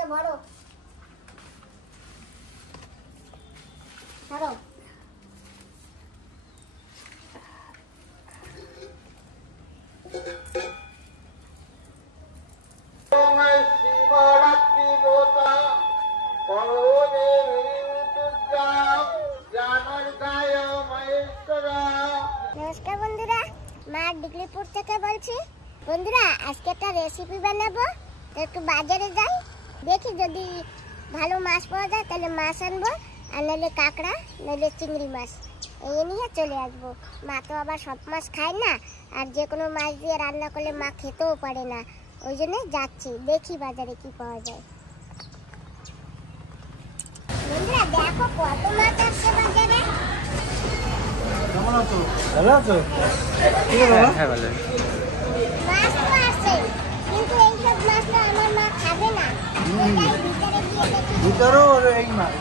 জায়গা বড় ধরো। নমস্কার বন্ধুরা, মা ডিগ্রিপুর থেকে বলছি। বন্ধুরা আজকে একটা রেসিপি বানাবো, একটু বাজারে যাই, দেখি যদি ভালো মাছ পাওয়া যায় তাহলে মাছ আনবো, আর নাহলে কাঁকড়া নাহলে চিংড়ি মাছ এই নিয়ে চলে আসবো। মা তো আবার সব মাছ খায় না, আর যে কোনো মাছ দিয়ে রান্না করলে মা খেতেও পারে না, ওই জন্য যাচ্ছি, দেখি বাজারে কি পাওয়া যায়। বন্ধুরা দেখো কত মাছ আসছে বাজারে। কেমন আছো? ভালো আছো? হ্যাঁ ভালো। মাছ তো আছে, কিন্তু এইসব মাছ তো আমার মা খাবে না। এটাই ভিতরে গিয়ে দেখি। ভিতরেও এই মাছ।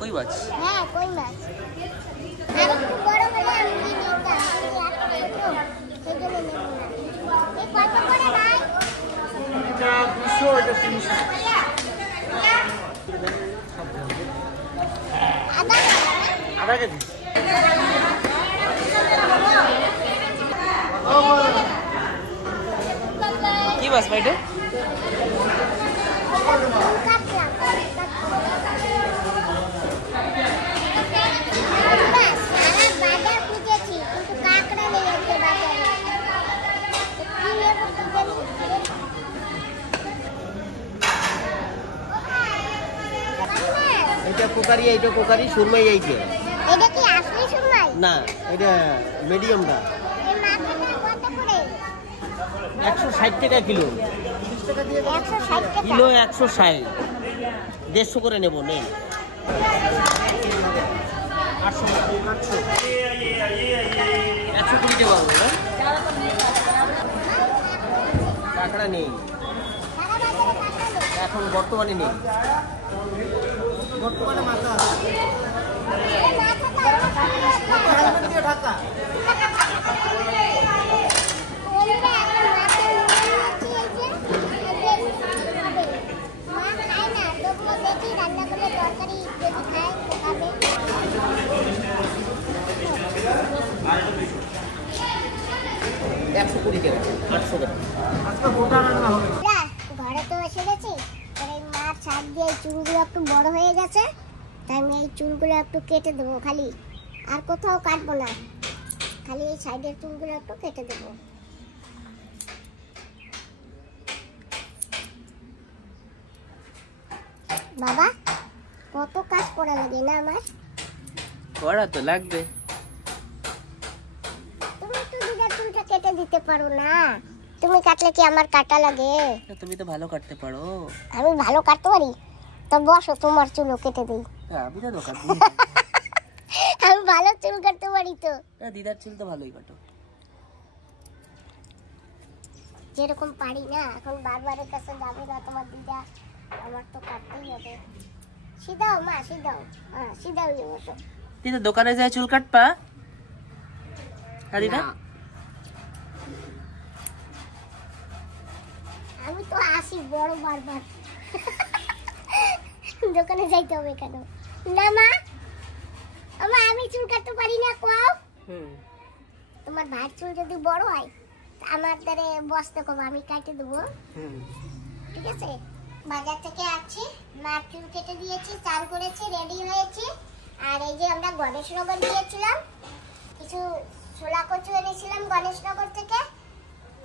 কই মাছ? হ্যাঁ কই মাছ। আর একটু বড় হলে আমি নিতাম, সেই জন্য নেব না। এই কত করে ভাই? এটা 200, এটা 300। আদা কেজি। কি মাছ ভাই এটা? এটা কোকারি, এইটা কোকারি, সুরমাই এইটা। এটা কি আসলে সুরমাই? না, এটা মিডিয়ামটা। এই মাছটা কত করে? 160 টাকা কিলো। 160 টাকা কিলো 160, 150 করে নেব। নেই 120 টাকা পাবো না। কাঁকড়া নেই এখন, বর্তমানে নেই। বর্তমানে মাছ আছে। ঢাকা ঘরে তো এসে গেছি, মাছ শাক দিয়ে চুলগুলো একটু বড় হয়ে গেছে, তাই আমি এই চুলগুলো একটু কেটে দেবো। খালি আর কোথাও কাটবো না, খালি এই সাইডের চুলগুলো একটু কেটে দেবো। বাবা কত কাজ করা লাগে না আমার? করা তো লাগবে। তুমি একটু দিদার চুলটা কেটে দিতে পারো না? তুমি কাটলে কি আমার কাটা লাগে? তুমি তো ভালো কাটতে পারো। আমি ভালো কাটতে পারি? তো বসো, তোমার চুলও কেটে দিই। আমি তো দোকান আমি ভালো চুল কাটতে পারি তো। দিদার চুল তো ভালোই কাটো। যেরকম পারি না, এখন বারবারের কাছে যাবে না তোমার দিদা, আমার তো কাটতেই হবে। সিধাও মা, সিধাও। হ্যাঁ সিধাও বসো। দিদা দোকানে যায় চুল কাটপা? দিদা আমি তো আসি বড় বারবার, দোকানে যাইতে হবে কেন? না মা, আমি চুল কাটতে পারি না। কও তোমার ভাইয়ের চুল যদি বড় হয় আমার দ্বারে বসতে কম, আমি কাটে দেবো। ঠিক আছে? বাজার থেকে আসছি, মার চুল কেটে দিয়েছি, চান করেছি, রেডি হয়েছি। আর এই যে আমরা গণেশনগর গিয়েছিলাম, কিছু ছোলা কচু এনেছিলাম গণেশনগর থেকে,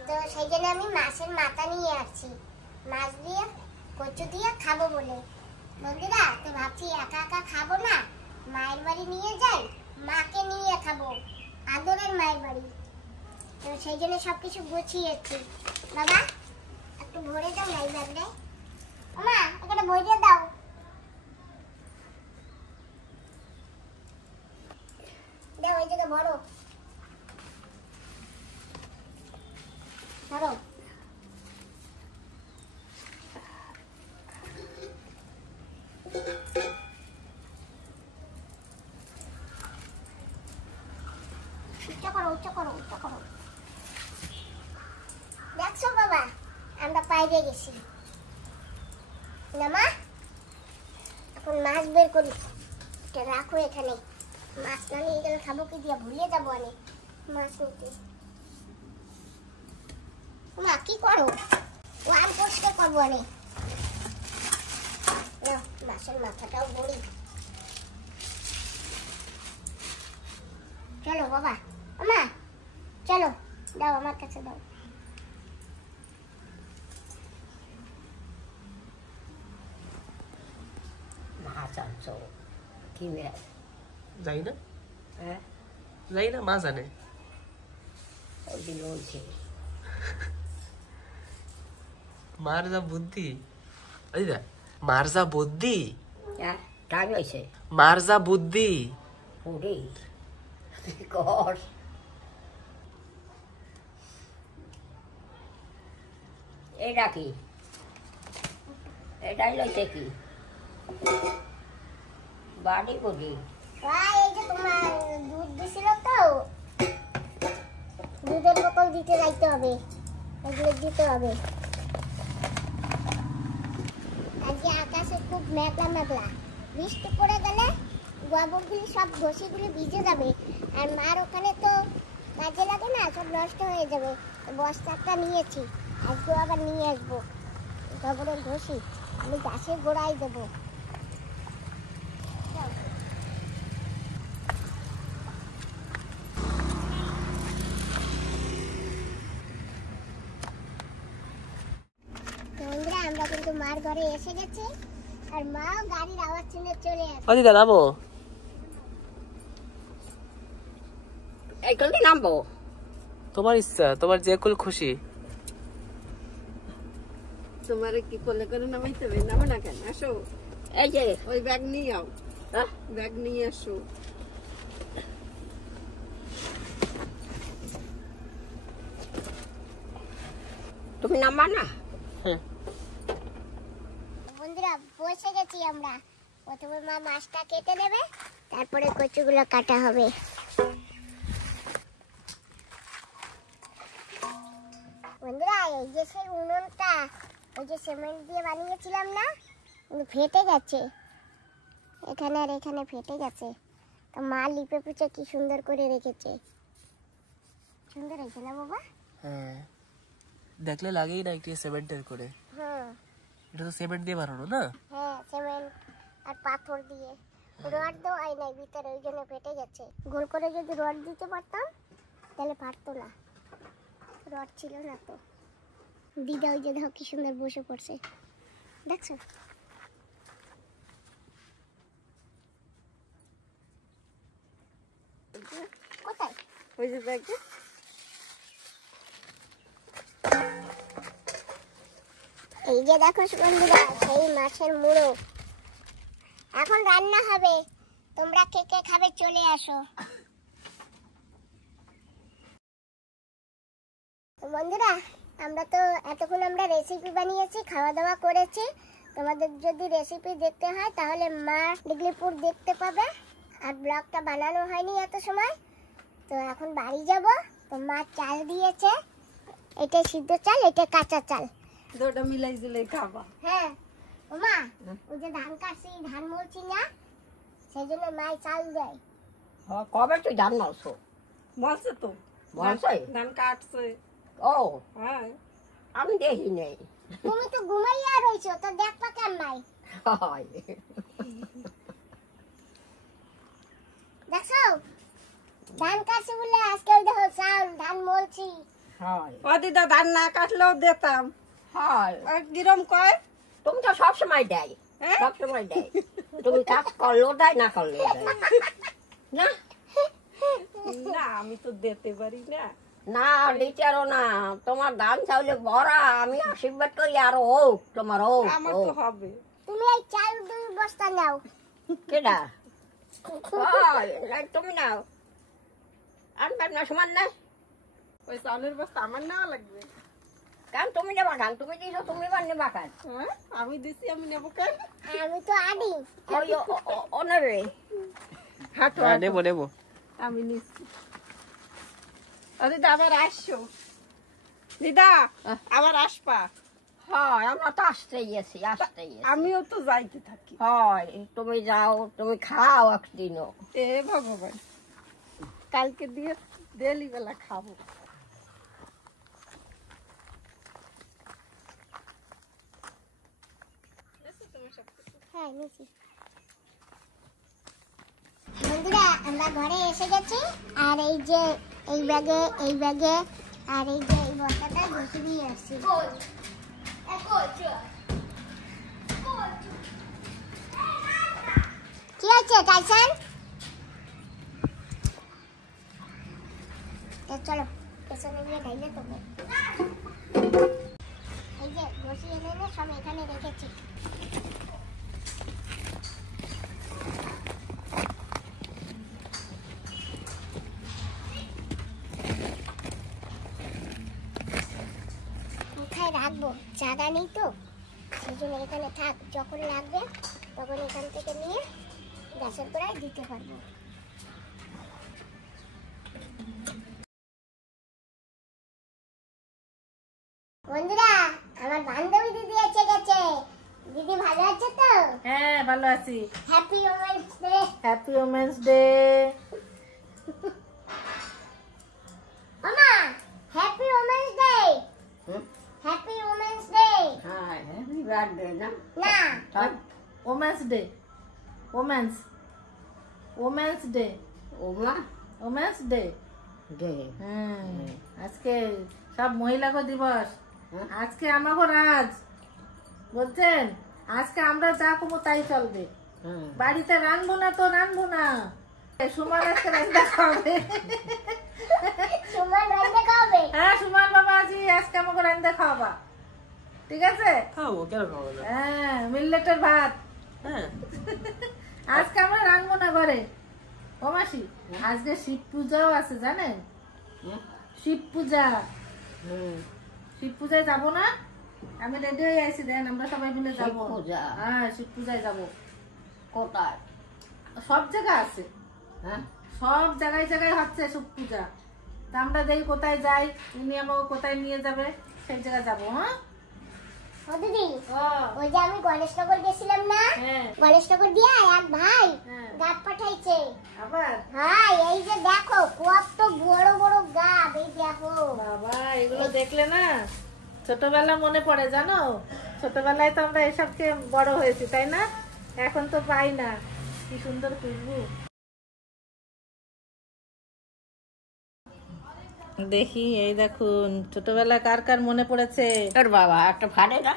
তো সেই জন্য আমি মাছের মাথা নিয়ে আসছি, মাছ দিয়ে কচু দিয়ে খাবো বলে। বন্ধুরা তো ভাবছি একা একা খাবো না, মায়ের বাড়ি নিয়ে যাই, মাকে নিয়ে খাবো, আদরের মায়ের বাড়ি, তো সেই জন্য সবকিছু গুছিয়েছি। বাবা একটু ভরে দাও নাই ব্যাগটায়। মা এখানে বই দিয়ে দাও। দাও এই জায়গায় ভরো। ধরো উচ্চ করো দেখছো বাবা আমরা বাইরে গেছি না মা এখন মাছ বের করি এটা রাখো এখানে মাছ না নিয়ে গেলে খাবো কি দিয়া ভুলিয়ে যাবো অনেক মাছ নিতে মা কি করো ওয়ান পরিষ্কার করবো অনেক মাছের মাথাটাও বড়ি চলো বাবা মা চলো দাও আমার কাছে দাও মাছ আনছো কি মেয়ে যাই না হ্যাঁ যাই না মা জানে ওই দিন বলছে মার যা বুদ্ধি ওই দা মার যা বুদ্ধি হ্যাঁ টাইম হয়েছে মার যা বুদ্ধি পুরি কর এটা কি এটাই লইছে কি বাড়ি বুঝি এই যে তোমার দুধ দিছিল তো দুধের বোতল দিতে যাইতে হবে এগুলো দিতে হবে আজকে আকাশে খুব মেঘলা বৃষ্টি পড়ে গেলে গোবরগুলি সব ঘষিগুলি ভিজে যাবে আর মার ওখানে তো কাজে লাগে না সব নষ্ট হয়ে যাবে বস্তাটা নিয়েছি আজকেও আবার নিয়ে আসবো গোবরের ঘষি আমি গাছের গোড়ায় দেবো আমরা কিন্তু মার ঘরে এসে গেছি আর মাও গাড়ির আওয়াজ শুনে চলে আসে ও দিদা নামো এইখানে নামবো তোমার ইচ্ছা তোমার যে কুল খুশি তোমার কি কোলে করে নামাইতে হবে নামো না কেন আসো এই যে ওই ব্যাগ নিয়ে আও হ্যাঁ? ব্যাগ নিয়ে আসো তুমি নামবা না বন্ধুরা বসে গেছি আমরা প্রথমে মা মাছটা কেটে নেবে তারপরে কচুগুলো কাটা হবে বন্ধুরা এই যে সেই উনুনটা ওই যে সিমেন্ট দিয়ে বানিয়েছিলাম না ফেটে গেছে এখানে আর এখানে ফেটে গেছে তো মা লিপে পুচে কি সুন্দর করে রেখেছে সুন্দর হয়েছে না বাবা হ্যাঁ দেখলে লাগেই না একটু সিমেন্টের করে হ্যাঁ এটা তো সিমেন্ট দিয়ে বানানো না হ্যাঁ সিমেন্ট আর পাথর দিয়ে রড দেওয়াই নাই ভিতরে ওই জন্য ফেটে গেছে গোল করে যদি রড দিতে পারতাম তাহলে ফাটতো না রড ছিল না তো দিদা ওই যে দেখো কি সুন্দর বসে পড়ছে দেখছো কোথায় ওই যে ব্যাগে এই যে দেখো বন্ধুরা সেই মাছের মুড়ো এখন রান্না হবে তোমরা কে কে খাবে চলে আসো বন্ধুরা আমরা তো এতক্ষণ আমরা রেসিপি বানিয়েছি খাওয়া দাওয়া করেছি তোমাদের যদি রেসিপি দেখতে হয় তাহলে মা ডিগলিপুর দেখতে পাবে আর ব্লগটা বানানো হয়নি এত সময় তো এখন বাড়ি যাব তো মা চাল দিয়েছে এটা সিদ্ধ চাল এটা কাঁচা চাল দুটো মিলাই দিলে খাবা হ্যাঁ ওমা ওই যে ধান কাটছি ধান মলছি না সেই জন্য মাই চাল দেয় কবে তুই ধান মারছো বলছে তো বলছে? ধান কাটছে ও হ্যাঁ আমি দেখি নেই তুমি তো ঘুমাইয়া রইছো তো দেখবা কেমন দেখছো ধান কাটছি বলে আজকে ওই দেখো চাল ধান মলছি ও দিদা ধান না কাটলেও দিতাম কিরম কয় তুমি তো সবসময় দেয় হ্যাঁ? সবসময় দেয় তুমি কাজ করলেও দেয় না করলেও দেয় না না আমি তো দিতে পারি না না দিতে আরো না তোমার ধান চাউলে ভরা আমি আশীর্বাদ করি আরো হোক তোমার হোক আমার তো হবে তুমি এই চাল 2 বস্তা নাও কেডা তুমি নাও আনবেন না সমান না ওই চালের বস্তা আমার নেওয়া লাগবে কেন তুমি নেবা কেন? তুমি দিছো, তুমি এবার নেবা কেন? হ্যাঁ আমি দিছি, আমি নেবো কেন? আমি তো আদি। ওই ও নেবে। হাঁটো হ্যাঁ হাঁটো। নেবো নেবো। আমি নিচ্ছি। ও দিদা আবার আসছো? দিদা আবার আসবা? হয়, আমরা তো আসতেই আছি। আমিও তো যাইতে থাকি। হয়, তুমি যাও, তুমি খাও একদিনও। এ ভগবান, কালকে দিয়ে ডেলি বেলা খাবো। হ্যাঁ নিচে। বন্ধুরা আমরা ঘরে এসে গেছি, আর এই যে এই ব্যাগে আর এই যে এই বস্তাটা বসে দিয়ে আসছি। কি আছে টাইসন? চলো পেছনে গিয়ে ঢাইলে দেবো। এই যে বসিয়ে এনে সব এখানে রেখেছি। কোথায় রাখবো, জায়গা নেই তো, সেই জন্য এখানে থাক, যখন লাগবে তখন এখান থেকে নিয়ে গ্যাসের গোড়ায় দিতে পারবো। বন্ধুরা আমার বান্ধবী দিদি এসে গেছে। দিদি ভালো আছে তো? হ্যাঁ ভালো আছি। Happy women's day. Happy women's day. মামা happy women's day. Happy women's day. হ্যাঁ, হ্যাপি বার্থডে না? না women's day. Women's women's day. ওমা ওমেন্স ডে। ডে। হ্যাঁ আজকে সব মহিলাকে দিবস। আজকে আমাকে রাজ বলছেন, আজকে আমরা যা করবো তাই চলবে। বাড়িতে রানবো না তো রানবো না, সুমান আজকে রান্না খাবে। সুমন রান্না খাবে। হ্যাঁ সুমান বাবা আজকে আমাকে রান্না খাওয়াবা, ঠিক আছে? খাবো, কেন খাবো না? হ্যাঁ মিল্লেটের ভাত। হ্যাঁ আজকে আমরা রানবো না ঘরে। ও মাসি আজকে শিব পূজাও আছে জানেন? শিব পূজা। শিব পূজায় যাবো না? আমি রেডি হয়ে আছি, দেন আমরা সবাই মিলে যাবো। শিব পূজা? হ্যাঁ শিব পূজায় যাবো। কোথায়? সব জায়গা আছে, হ্যাঁ, সব জায়গায় জায়গায় হচ্ছে শিব পূজা। তা আমরা দেখি কোথায় যাই, উনি আমাকে কোথায় নিয়ে যাবে সেই জায়গায় যাবো। হ্যাঁ ও দিদি, ও ওই যে আমি গণেশনগর গেছিলাম না, হ্যাঁ গণেশনগর দিয়ে এক ভাই হ্যাঁ। গাছ পাঠাইছে। আবার হ্যাঁ এই যে দেখো কত বড় বড় গাছ, এই দেখো। বাবা এগুলো দেখলে না ছোটবেলা মনে পড়ে জানো। ছোটবেলায় তো আমরা এসব খেয়ে বড় হয়েছি তাই না? এখন তো পাই না। কি সুন্দর খুশবু। দেখি এই দেখুন ছোটবেলা কার কার মনে পড়েছে। তোর বাবা একটা ফাড়ে না?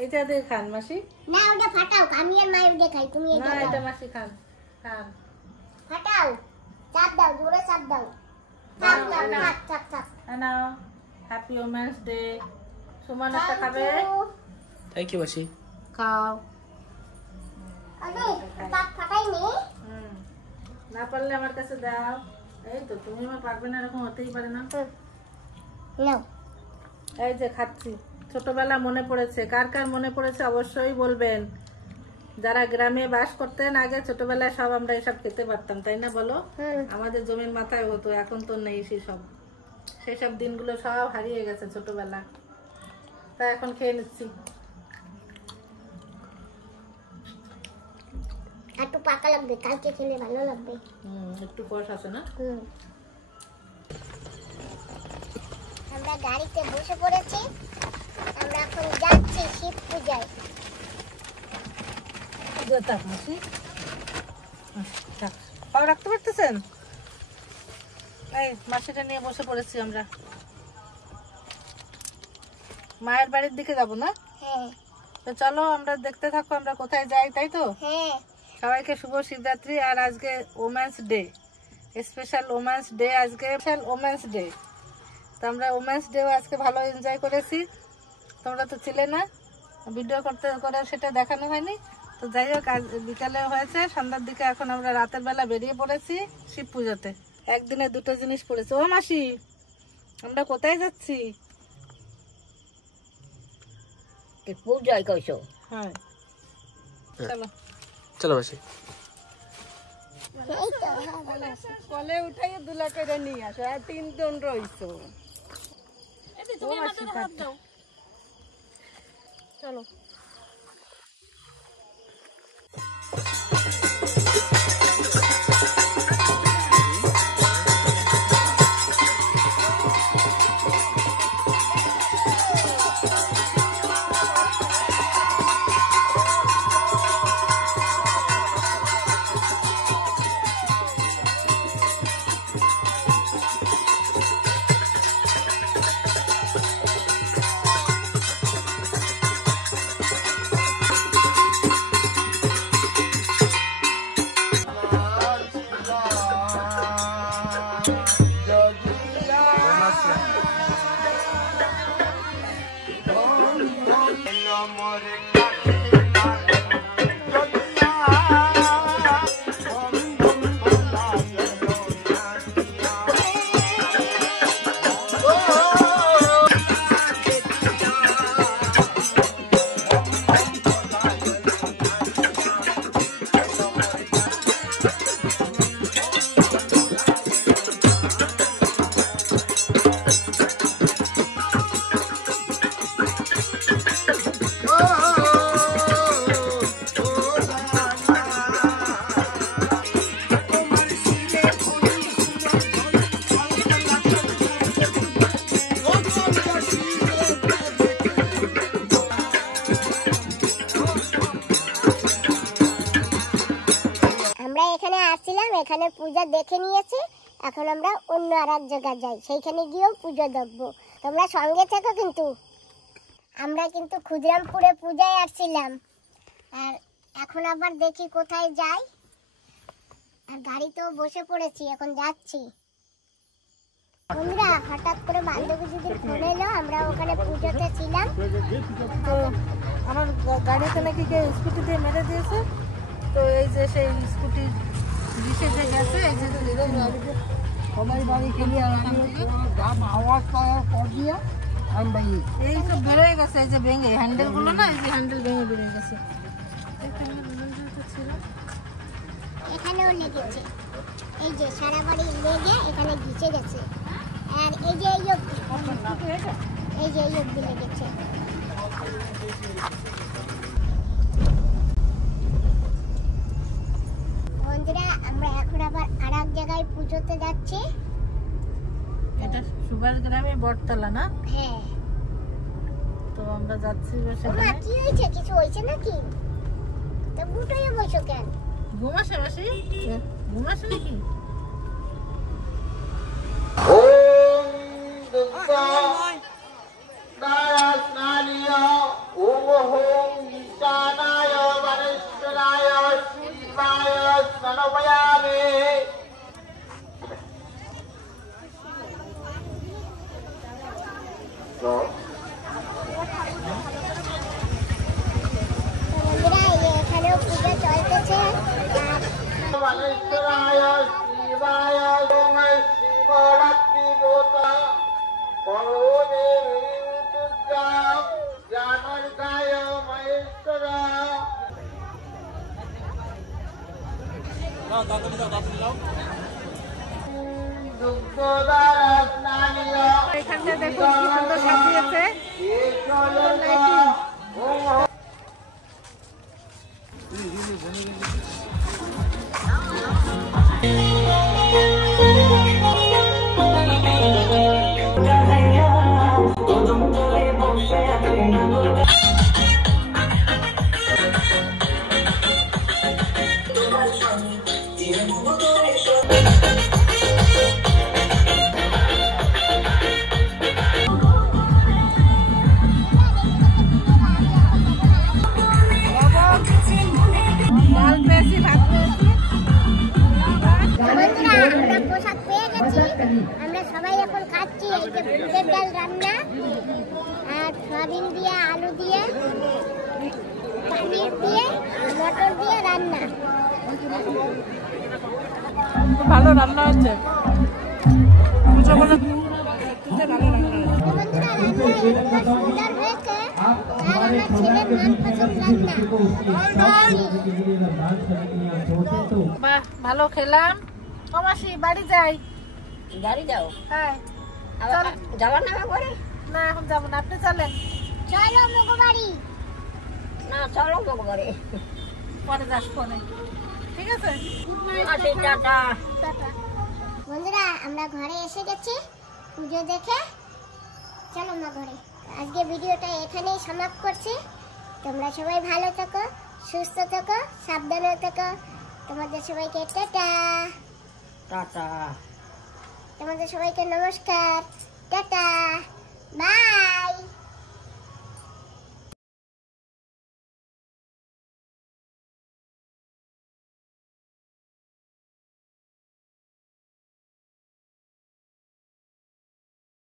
এইটা দিয়ে খান মাসি। না ওটা ফাটাও, আমি আর মায়ের দেখাই, তুমি না এটা এটা দাও। মাসি খান খান। ফাটাও, চাপ দাও, জোরে চাপ দাও। চাপ না, চাপ না। চাপ চাপ চাপ। নাও হ্যাপি ওমেন্স ডে। সুমন একটা খাবে? থ্যাংক ইউ মাসি। খাও। আরে চাপ ফাটাইনি। হুম না পারলে আমার কাছে দাও। এই তো তুমি আমার পারবে না, এরকম হতেই পারে না। নাও। এই যে খাচ্ছি, ছোটবেলা মনে পড়েছে। কার কার মনে পড়েছে অবশ্যই বলবেন। যারা গ্রামে বাস করতেন আগে ছোটবেলায় সব আমরা এসব খেতে পারতাম তাই না বলো? আমাদের জমির মাথায় হতো, এখন তো নেই সেসব দিনগুলো সব হারিয়ে গেছে ছোটবেলা। তা এখন খেয়ে নিচ্ছি। একটু পাকা লাগবে, কালকে খেলে ভালো লাগবে। একটু কষ আছে না? আমরা গাড়িতে বসে পড়েছি, আমরা এখন যাচ্ছি শিব পূজায়। পাও রাখতে পারতেছেন? এই মাসিটা নিয়ে বসে পড়েছি আমরা। মায়ের বাড়ির দিকে যাব না? হ্যাঁ তো চলো আমরা দেখতে থাকো আমরা কোথায় যাই, তাই তো? হ্যাঁ। সবাইকে শুভ শিবরাত্রি। আর আজকে women's day, special women's day, আজকে স্পেশাল ওমেন্স ডে। তো আমরা ওমেন্স ডেও আজকে ভালো এনজয় করেছি। তোমরা তো ছিলে না, ভিডিও করতে করে সেটা দেখানো হয়নি। তো যাই হোক আজ বিকালে হয়েছে, সন্ধ্যার দিকে এখন আমরা রাতের বেলা বেরিয়ে পড়েছি শিব পুজোতে। একদিনে দুটো জিনিস পড়েছে। ও মাসি আমরা কোথায় যাচ্ছি? কি পূজায় কইছো? হ্যাঁ চলো চলো বসি। এই তো হ্যাঁ ভালো আছে। কলে উঠাই দুলা করে নিয়ে আসো আর 3 জন রইছো। তুমি আমাদের হাত দাও। চলো এখানে পূজা দেখে নিয়েছি, এখন আমরা অন্য আরেক জায়গায় যাই, সেইখানে গিয়েও পূজা দেখবো। তোমরা সঙ্গে থাকো কিন্তু। আমরা কিন্তু ক্ষুদিরামপুরে পূজায় আসছিলাম, আর এখন আবার দেখি কোথায় যাই। আর গাড়িতেও বসে পড়েছি, এখন যাচ্ছি। বন্ধুরা, হঠাৎ করে বান্ধবী দিদির ফোন এলো, আমরা ওখানে পুজোতে ছিলাম। তো আমার গাড়িতে নাকি কে স্কুটি দিয়ে মেরে দিয়েছে, তো এই যে সেই স্কুটি দিশে যে গেছে, এই যে সবাই বাড়ি খেলি আর এই সব বেরোয় গেছে, এই যে ভেঙে হ্যান্ডেল গুলো না, এই যে হ্যান্ডেল ভেঙে বেরিয়ে গেছে। এখানেও লেগেছে, এই যে সারা বাড়ি লেগে এখানে ঘিচে গেছে। আর এই যে এই অব্দি লেগেছে। বন্ধুরা, আমরা এখন আবার আরেক জায়গায় পুজোতে যাচ্ছি। এটা সুভাষ গ্রামে বটতলা না? হ্যাঁ। তো আমরা যাচ্ছি ওমা, কি হয়েছে? কিছু হয়েছে নাকি? তো বুটোয় বসো কেন? ঘুমাসে বসে ঘুমাসে নাকি? এখানেও পূজা চলতেছে। এখানটা দেখুন কি সুন্দর সাজিয়েছে। আমরা পোশাক পেয়ে গেছি, আমরা সবাই এখন খাচ্ছি। এই যে বুটের ডাল রান্না, আর সয়াবিন দিয়ে, আলু দিয়ে, পনির দিয়ে, মটর দিয়ে রান্না। ভালো রান্না হচ্ছে। বন্ধুরা, রান্না এত সুন্দর হয়েছে। আর আমার ছেলের মনপসন্দ রান্না। বাহ, ভালো খেলাম। ও মাসি বাড়ি যাই। গাড়ি যাও হ্যাঁ, আবার যাবার নামে করে না এখন যাবো না, আপনি চলেন, চলো মগো বাড়ি। না চলো মগ করে পরে যাস পরে। ঠিক আছে, গুড নাইট, আসি টাটা। টাটা। বন্ধুরা আমরা ঘরে এসে গেছি পুজো দেখে। চলো মা ঘরে। আজকে ভিডিওটা এখানেই সমাপ্ত করছি। তোমরা সবাই ভালো থাকো, সুস্থ থাকো, সাবধানে থাকো। তোমাদের সবাইকে টাটা। টাটা। তোমাদের সবাইকে নমস্কার।